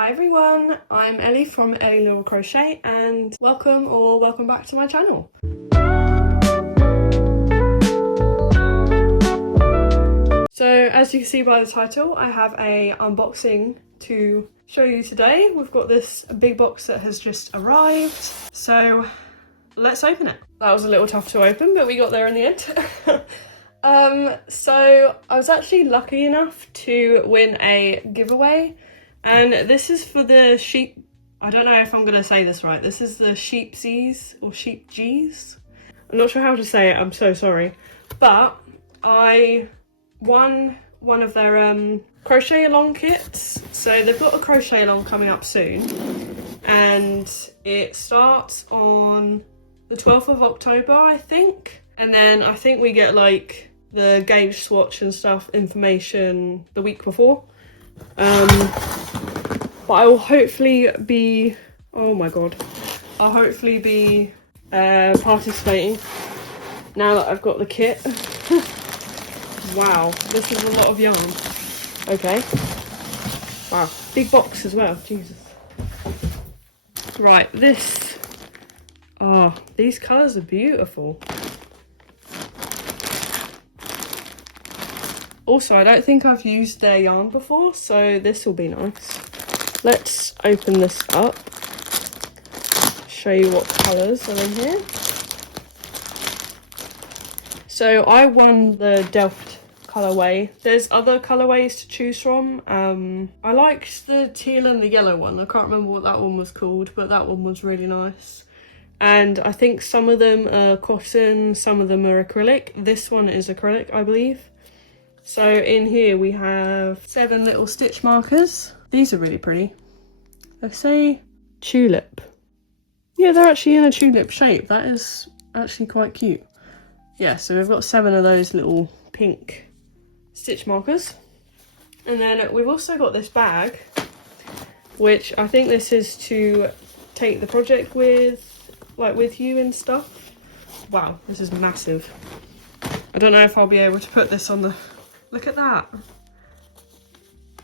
Hi everyone, I'm Ellie from Ellielauracrochet and welcome back to my channel. So as you can see by the title, I have a unboxing to show you today. We've got this big box that has just arrived, so let's open it. That was a little tough to open, but we got there in the end. So I was actually lucky enough to win a giveaway, and this is for the sheep. I don't know if I'm gonna say this right. This is the Scheepsies or Scheepjes. I'm not sure how to say it, I'm so sorry. But I won one of their Crochet Along kits. So they've got a Crochet Along coming up soon, and it starts on the 12th of October, I think. And then I think we get like the gauge swatch and stuff information the week before. But I will hopefully be, oh my god, I'll hopefully be participating now that I've got the kit. Wow, this is a lot of yarn. Okay. Wow, big box as well, Jesus. Right, this, oh, these colours are beautiful. Also, I don't think I've used their yarn before, so this will be nice. Let's open this up, show you what colours are in here. So I won the Delft colourway. There's other colourways to choose from. I liked the teal and the yellow one. I can't remember what that one was called, but that one was really nice. And I think some of them are cotton, some of them are acrylic. This one is acrylic, I believe. So in here we have 7 little stitch markers. These are really pretty. They say tulip. Yeah, they're actually in a tulip shape. That is actually quite cute. Yeah, so we've got 7 of those little pink stitch markers. And then we've also got this bag, which I think this is to take the project with, like with you and stuff. Wow, this is massive. I don't know if I'll be able to put this on the, look at that.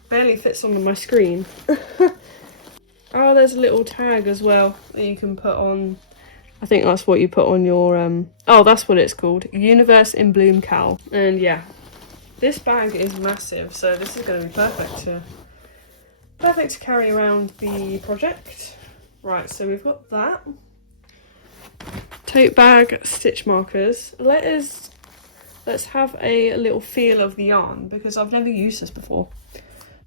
Barely fits on my screen. Oh, there's a little tag as well that you can put on. I think that's what you put on your, oh, that's what it's called. Universe in Bloom Cowl. And yeah, this bag is massive, so this is going to be perfect to carry around the project. Right, so we've got that. Tote bag, stitch markers. Let's have a little feel of the yarn, because I've never used this before.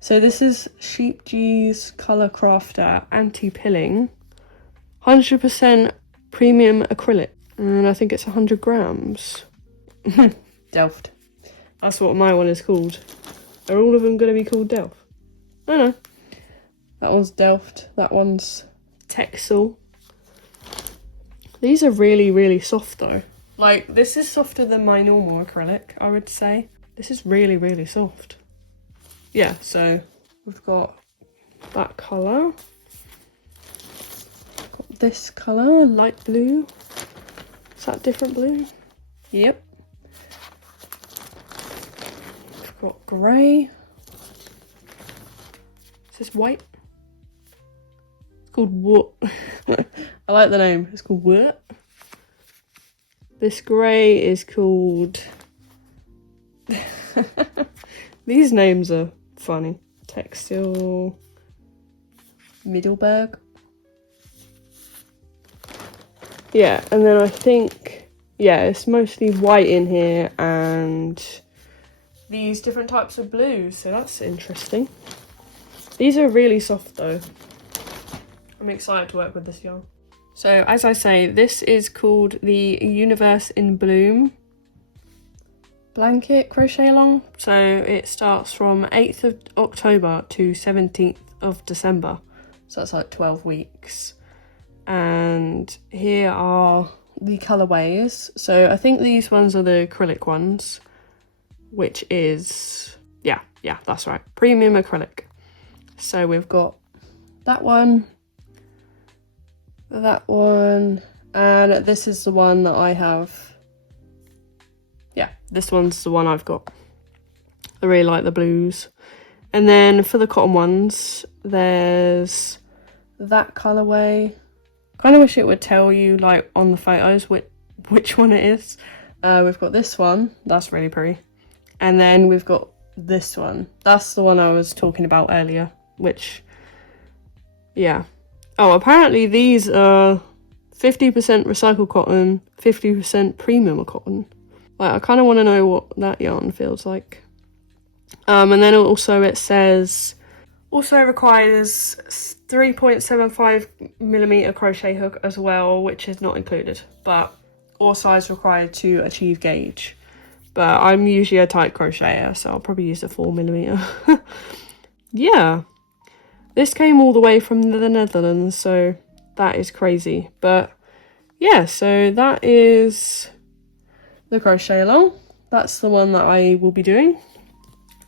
So this is Scheepjes Colour Crafter Anti-Pilling. 100% premium acrylic. And I think it's 100 grams. Delft. That's what my one is called. Are all of them going to be called Delft? I don't know. That one's Delft. That one's Texel. These are really, really soft though. Like, this is softer than my normal acrylic, I would say. This is really, really soft. Yeah, so we've got that colour. Got this colour, light blue. Is that different blue? Yep. We've got grey. Is this white? It's called what? I like the name. It's called what? This grey is called... These names are funny. Textile... Middelberg. Yeah, and then I think... Yeah, it's mostly white in here and these different types of blues, so that's interesting. These are really soft though. I'm excited to work with this yarn. So as I say, this is called the Universe in Bloom blanket crochet along. So it starts from 8th of October to 17th of December. So that's like 12 weeks. And here are the colorways. So I think these ones are the acrylic ones, which is, yeah, that's right. Premium acrylic. So we've got that one, and this is the one that I have. Yeah, this one's the one I've got. I really like the blues. And then for the cotton ones, there's that colorway. Kind of wish it would tell you like on the photos which one it is. We've got this one, that's really pretty. And then we've got this one. That's the one I was talking about earlier, which, yeah. Oh, apparently these are 50% recycled cotton, 50% premium cotton. Like, I kind of want to know what that yarn feels like. And then also it says, also requires 3.75mm crochet hook as well, which is not included, but all size required to achieve gauge. But I'm usually a tight crocheter, so I'll probably use a 4mm. Yeah, this came all the way from the Netherlands, so that is crazy. But yeah, so that is the Crochet Along. That's the one that I will be doing.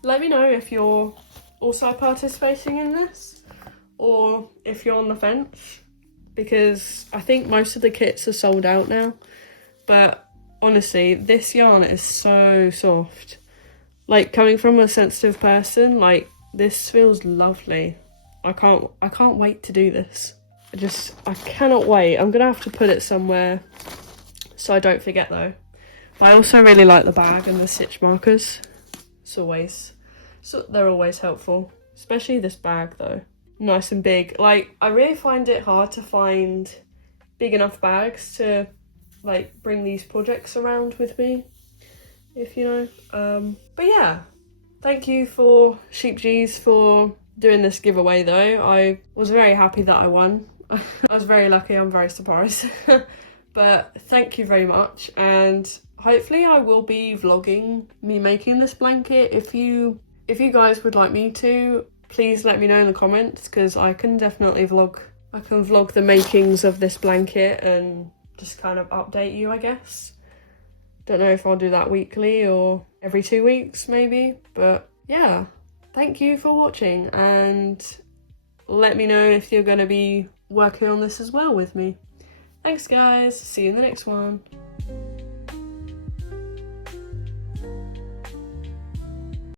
Let me know if you're also participating in this, or if you're on the fence, because I think most of the kits are sold out now. But honestly, this yarn is so soft. Like, coming from a sensitive person, like, this feels lovely. I can't wait to do this. I cannot wait. I'm gonna have to put it somewhere so I don't forget though. I also really like the bag and the stitch markers. They're always helpful, especially this bag though. Nice and big. Like, I really find it hard to find big enough bags to like bring these projects around with me, if you know. But yeah, thank you for Scheepjes for doing this giveaway though. I was very happy that I won. I was very lucky. I'm very surprised. But thank you very much, and hopefully I will be vlogging me making this blanket. If you guys would like me to, please let me know in the comments, because I can definitely vlog. I can vlog the makings of this blanket and just kind of update you, I guess. Don't know if I'll do that weekly or every 2 weeks maybe, but yeah, thank you for watching, and let me know if you're going to be working on this as well with me. Thanks guys, see you in the next one.